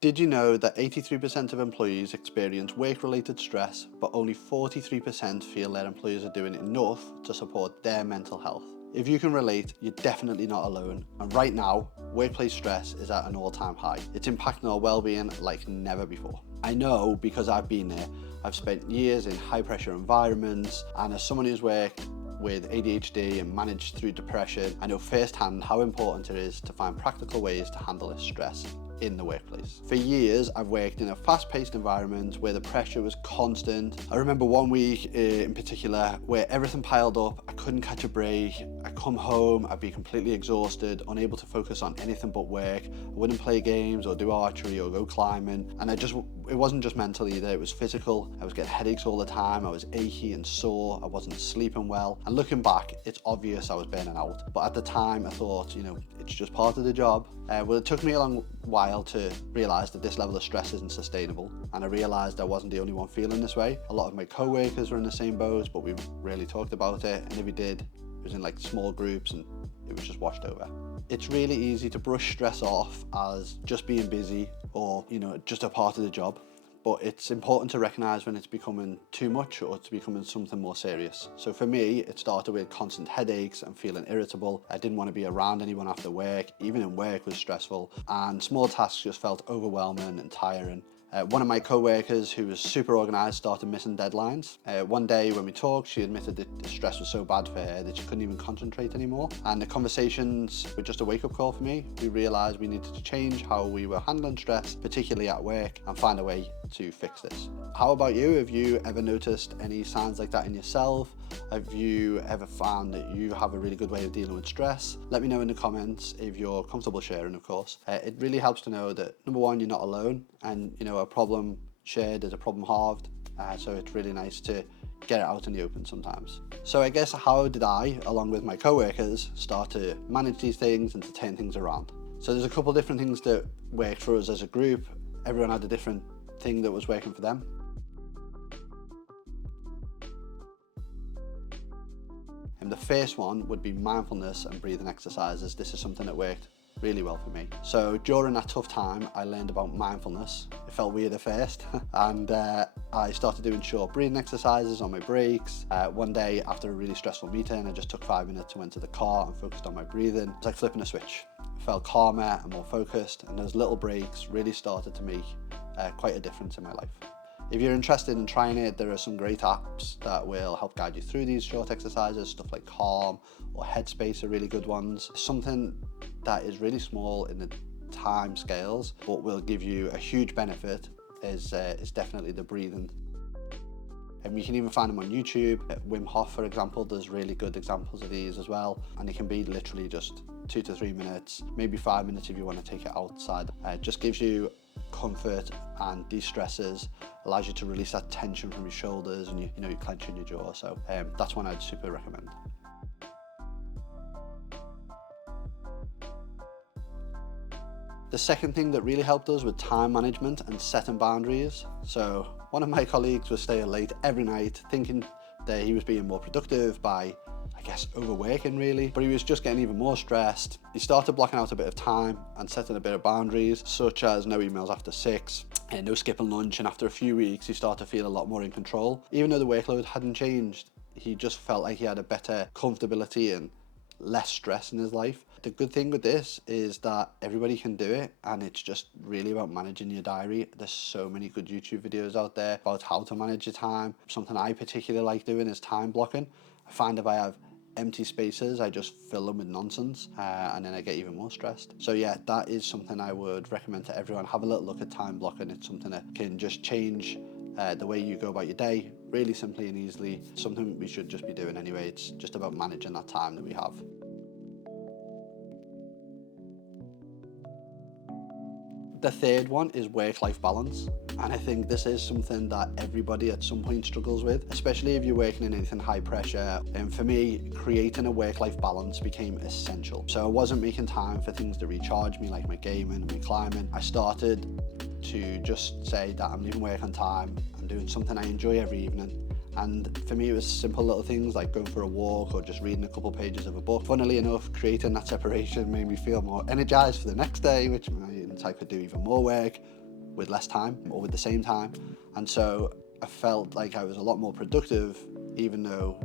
Did you know that 83% of employees experience work-related stress, but only 43% feel their employers are doing enough to support their mental health? If you can relate, you're definitely not alone. And right now, workplace stress is at an all-time high. It's impacting our well-being like never before. I know because I've been there. I've spent years in high-pressure environments, and as someone who's worked with ADHD and managed through depression, I know firsthand how important it is to find practical ways to handle this stress in the workplace. For years, I've worked in a fast-paced environment where the pressure was constant. I remember one week in particular where everything piled up, I couldn't catch a break. I'd come home, I'd be completely exhausted, unable to focus on anything but work. I wouldn't play games or do archery or go climbing, and it wasn't just mental either, it was physical. I was getting headaches all the time, I was achy and sore, I wasn't sleeping well. And looking back, it's obvious I was burning out. But at the time I thought, it's just part of the job. Well, it took me a long while to realise that this level of stress isn't sustainable, and I realised I wasn't the only one feeling this way. A lot of my co-workers were in the same boat, but we rarely talked about it, and if we did, it was in like small groups and it was just washed over. It's really easy to brush stress off as just being busy or, just a part of the job. But it's important to recognise when it's becoming too much or it's becoming something more serious. So for me, it started with constant headaches and feeling irritable. I didn't want to be around anyone after work, even in work was stressful, and small tasks just felt overwhelming and tiring. One of my co-workers, who was super organised, started missing deadlines. One day when we talked, she admitted that the stress was so bad for her that she couldn't even concentrate anymore. And the conversations were just a wake-up call for me. We realised we needed to change how we were handling stress, particularly at work, and find a way to fix this. How about you? Have you ever noticed any signs like that in yourself? Have you ever found that you have a really good way of dealing with stress? Let me know in the comments if you're comfortable sharing, of course. It really helps to know that, number one, you're not alone, and a problem shared is a problem halved. So it's really nice to get it out in the open sometimes. So I guess, how did I, along with my co-workers, start to manage these things and to turn things around? So there's a couple of different things that worked for us as a group. Everyone had a different thing that was working for them. And the first one would be mindfulness and breathing exercises. This is something that worked really well for me. So during that tough time, I learned about mindfulness. It felt weird at first, and I started doing short breathing exercises on my breaks. One day after a really stressful meeting, I just took 5 minutes to enter the car and focused on my breathing. It's like flipping a switch. I felt calmer and more focused, and those little breaks really started to make quite a difference in my life. If you're interested in trying it, there are some great apps that will help guide you through these short exercises. Stuff like Calm or Headspace are really good ones. Something that is really small in the time scales but will give you a huge benefit is definitely the breathing. And you can even find them on YouTube. Wim Hof, for example, does really good examples of these as well, and it can be literally just 2 to 3 minutes, maybe 5 minutes if you want to take it outside. It just gives you comfort and de-stresses, allows you to release that tension from your shoulders and you're clenching your jaw. So that's one I'd super recommend. The second thing that really helped us was time management and setting boundaries. So one of my colleagues was staying late every night, thinking that he was being more productive by, I guess, overworking really, but he was just getting even more stressed. He started blocking out a bit of time and setting a bit of boundaries, such as no emails after 6, and no skipping lunch, and after a few weeks he started to feel a lot more in control. Even though the workload hadn't changed, he just felt like he had a better comfortability and less stress in his life. The good thing with this is that everybody can do it, and it's just really about managing your diary. There's so many good YouTube videos out there about how to manage your time. Something I particularly like doing is time blocking. I find if I have empty spaces, I just fill them with nonsense, and then I get even more stressed. So yeah, that is something I would recommend to everyone. Have a little look at time blocking. It's something that can just change the way you go about your day really simply and easily. Something we should just be doing anyway. It's just about managing that time that we have. The third one is work-life balance, and I think this is something that everybody at some point struggles with, especially if you're working in anything high pressure. And for me, creating a work-life balance became essential. So I wasn't making time for things to recharge me, like my gaming and my climbing. I started to just say that I'm leaving work on time, I'm doing something I enjoy every evening. And for me, it was simple little things like going for a walk or just reading a couple pages of a book. Funnily enough, creating that separation made me feel more energized for the next day, which meant I could do even more work, with less time or with the same time. And so I felt like I was a lot more productive, even though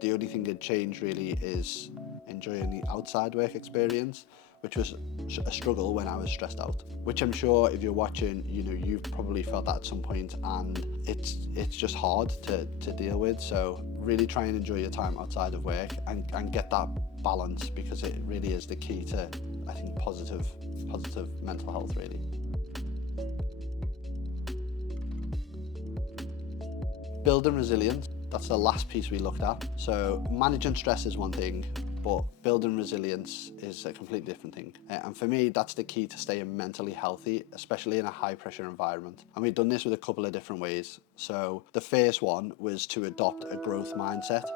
the only thing that changed really is enjoying the outside work experience, which was a struggle when I was stressed out, which I'm sure if you're watching, you've probably felt that at some point, and it's just hard to deal with. So really try and enjoy your time outside of work and get that balance, because it really is the key to, I think, positive mental health, really. Building resilience, that's the last piece we looked at. So managing stress is one thing, but building resilience is a completely different thing. And for me, that's the key to staying mentally healthy, especially in a high pressure environment. And we've done this with a couple of different ways. So the first one was to adopt a growth mindset.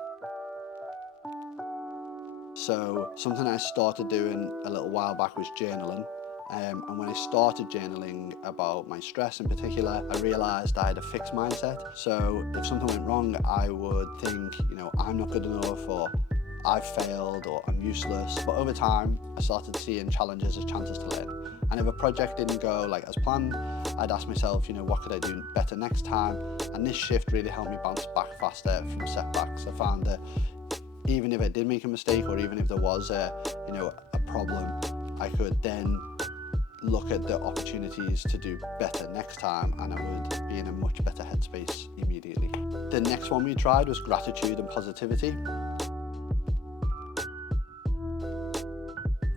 So something I started doing a little while back was journaling. And when I started journaling about my stress in particular, I realised I had a fixed mindset. So if something went wrong, I would think, I'm not good enough, or I've failed, or I'm useless. But over time, I started seeing challenges as chances to learn. And if a project didn't go like as planned, I'd ask myself, what could I do better next time? And this shift really helped me bounce back faster from setbacks. I found that even if I did make a mistake, or even if there was a problem, I could then look at the opportunities to do better next time, and I would be in a much better headspace immediately. The next one we tried was gratitude and positivity.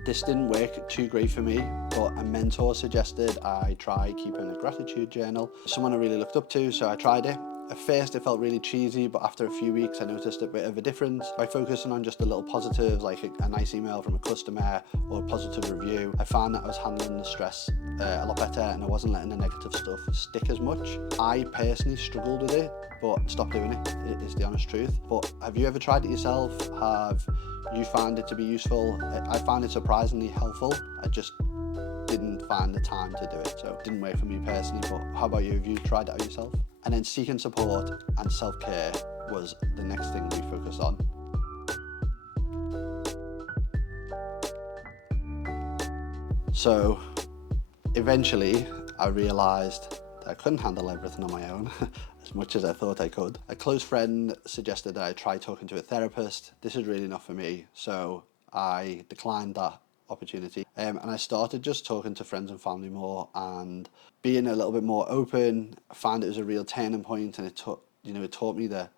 This didn't work too great for me, but a mentor suggested I try keeping a gratitude journal. Someone I really looked up to, so I tried it. At first it felt really cheesy, but after a few weeks I noticed a bit of a difference. By focusing on just a little positive, like a nice email from a customer or a positive review, I found that I was handling the stress a lot better, and I wasn't letting the negative stuff stick as much. I personally struggled with it, but stopped doing it, is the honest truth. But have you ever tried it yourself? Have you found it to be useful? I found it surprisingly helpful. I just didn't find the time to do it, so it didn't work for me personally. But how about you? Have you tried it out yourself? And then seeking support and self-care was the next thing we focused on. So eventually I realised that I couldn't handle everything on my own as much as I thought I could. A close friend suggested that I try talking to a therapist. This is really not for me, so I declined that opportunity, and I started just talking to friends and family more and being a little bit more open. I found it was a real turning point, and it taught me that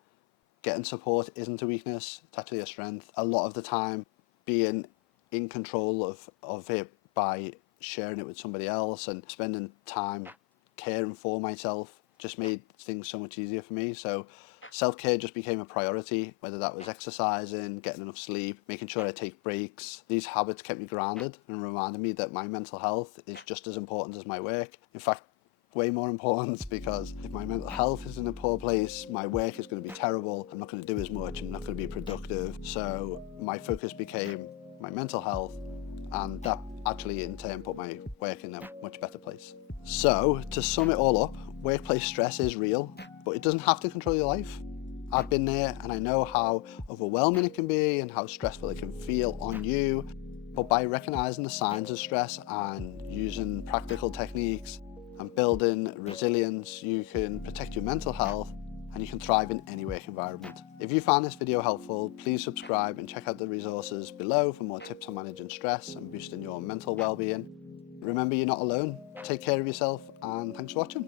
getting support isn't a weakness, it's actually a strength. A lot of the time, being in control of it by sharing it with somebody else and spending time caring for myself just made things so much easier for me. So self-care just became a priority, whether that was exercising, getting enough sleep, making sure I take breaks. These habits kept me grounded and reminded me that my mental health is just as important as my work. In fact, way more important, because if my mental health is in a poor place, my work is going to be terrible. I'm not going to do as much, I'm not going to be productive. So my focus became my mental health, and that actually in turn put my work in a much better place. So to sum it all up, workplace stress is real, but it doesn't have to control your life. I've been there, and I know how overwhelming it can be and how stressful it can feel on you. But by recognizing the signs of stress and using practical techniques and building resilience, you can protect your mental health and you can thrive in any work environment. If you found this video helpful, please subscribe and check out the resources below for more tips on managing stress and boosting your mental well-being. Remember, you're not alone. Take care of yourself, and thanks for watching.